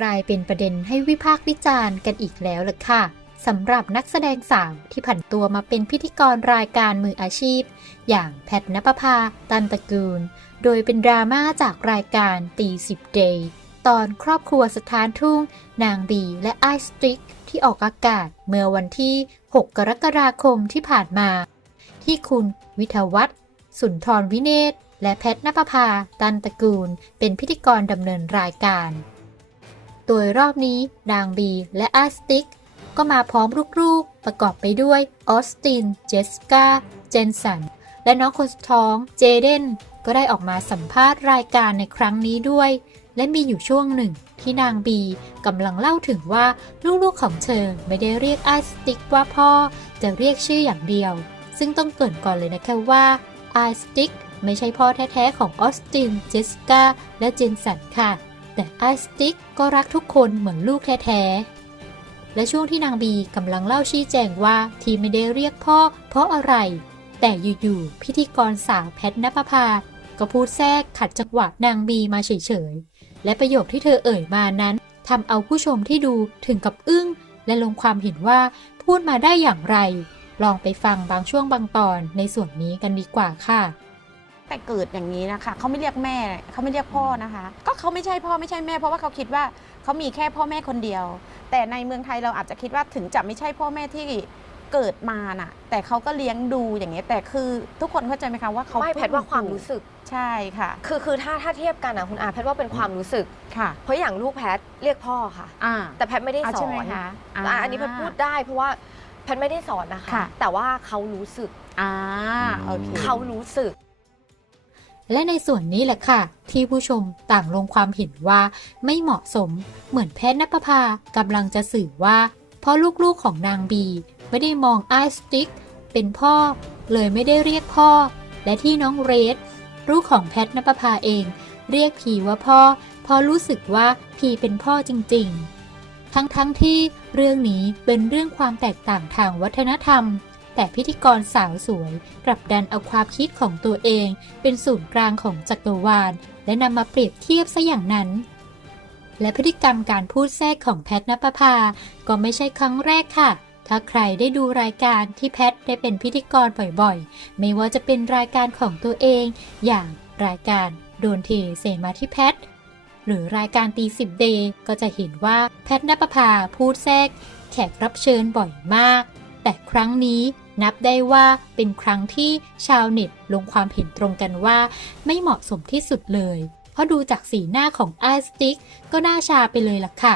กลายเป็นประเด็นให้วิพากษ์วิจารณ์กันอีกแล้วล่ะค่ะสำหรับนักแสดงสาวที่ผันตัวมาเป็นพิธีกรรายการมืออาชีพ อย่างแพทนปภาตันตะกูล โดยเป็นดราม่าจากรายการตีสิบเดย์ตอนครอบครัวสถานทุ่ง นางบีและไอสติกที่ออกอากาศเมื่อวันที่ 6 กรกฎาคมที่ผ่านมา ที่คุณวิทวัฒน์สุนทรวิเนศและแพทนปภาตันตะกูล เป็นพิธีกรดำเนินรายการ โดยรอบนี้นางบีและไอสติก ก็มาพร้อมลูกๆ ประกอบไปด้วยออสติน เจสกาเจนสัน และน้องคนท้องเจเดนก็ได้ออกมาสัมภาษณ์รายการในครั้งนี้ด้วย และมีอยู่ช่วงหนึ่งที่นางบีกำลังเล่าถึงว่าลูกๆของเธอไม่ได้เรียกไอสติกว่าพ่อจะเรียกชื่ออย่างเดียว ซึ่งต้องเกินก่อนเลยนะคะว่าไอสติกไม่ใช่พ่อแท้ๆของออสติน เจสกาและเจนสันค่ะ แต่ไอสติกก็รักทุกคนเหมือนลูกแท้ๆ และช่วงที่นางบีกำลังเล่าชี้แจงว่าที่ไม่ได้เรียกพ่อเพราะอะไร แต่อยู่ๆ พิธีกรสาวแพทนปภาก็พูดแทรกขัดจังหวะนางบีมาเฉยๆ และประโยคที่เธอเอ่ยมานั้นทำเอาผู้ชมที่ดูถึงกับอึ้ง และลงความเห็นว่าพูดมาได้อย่างไร ลองไปฟังบางช่วงบางตอนในส่วนนี้กันดีกว่าค่ะ แต่เกิดอย่างนี้นะคะเขาไม่เรียกแม่เขาไม่เรียกพ่อนะคะ ก็เขาไม่ใช่พ่อไม่ใช่แม่ เพราะว่าเขาคิดว่าเขามีแค่พ่อแม่คนเดียว แต่ในเมืองไทยเราอาจจะคิดว่าถึงจะไม่ใช่พ่อแม่ที่เกิดมาน่ะ แต่เขาก็เลี้ยงดูอย่างเงี้ยแต่คือทุกคนเข้าใจไหมคะว่าเขาไม่แพทย์ว่าความถูกรู้สึกใช่ค่ะ คือคือถ้าถ้าเทียบกันนะคุณอาแพทย์ว่าเป็นความรู้สึกค่ะ เพราะอย่างลูกแพทย์เรียกพ่อค่ะอ่าแต่แพทย์ไม่ได้อะสใช่อไหมนคะอะอันนี้แพทย์พูดได้เพราะว่าแพทย์ไม่ได้สอนนะคะค่ะแต่ว่าเขารู้สึกอ่าโอเคเขารู้สึก และในส่วนนี้แหละค่ะ ที่ผู้ชมต่างลงความเห็นว่าไม่เหมาะสมเหมือนแพทย์นภพากำลังจะสื่อว่า เพราะลูกๆของนางบี ไม่ได้มองไอสติ๊กเป็นพ่อ เลยไม่ได้เรียกพ่อ และที่น้องเรดลูกของแพทย์นภพาเอง เรียกพีว่าพ่อเพราะรู้สึกว่าพีเป็นพ่อจริง ๆ ทั้งๆทที่เรื่องนี้เป็นเรื่องความแตกต่างทางวัฒนธรรม แต่พิธีกรสาวสวยกลับดันเอาความคิดของตัวเอง เป็นศูนย์กลางของจักรวาล และนำมาเปรียบเทียบซะอย่างนั้น และพฤติกรรมการพูดแทรกของแพทนปภา ก็ไม่ใช่ครั้งแรกค่ะ ถ้าใครได้ดูรายการที่แพทได้เป็นพิธีกรบ่อยๆ ไม่ว่าจะเป็นรายการของตัวเอง อย่างรายการโดนเทเสมาที่แพทหรือรายการตีสิบเดย์ก็จะเห็นว่าแพทนปภาพูดแทรกแขกรับเชิญบ่อยมาก แต่ครั้งนี้ นับได้ว่าเป็นครั้งที่ชาวเน็ตลงความเห็นตรงกันว่า ไม่เหมาะสมที่สุดเลย เพราะดูจากสีหน้าของไอสติกก็น่าชาไปเลยล่ะค่ะ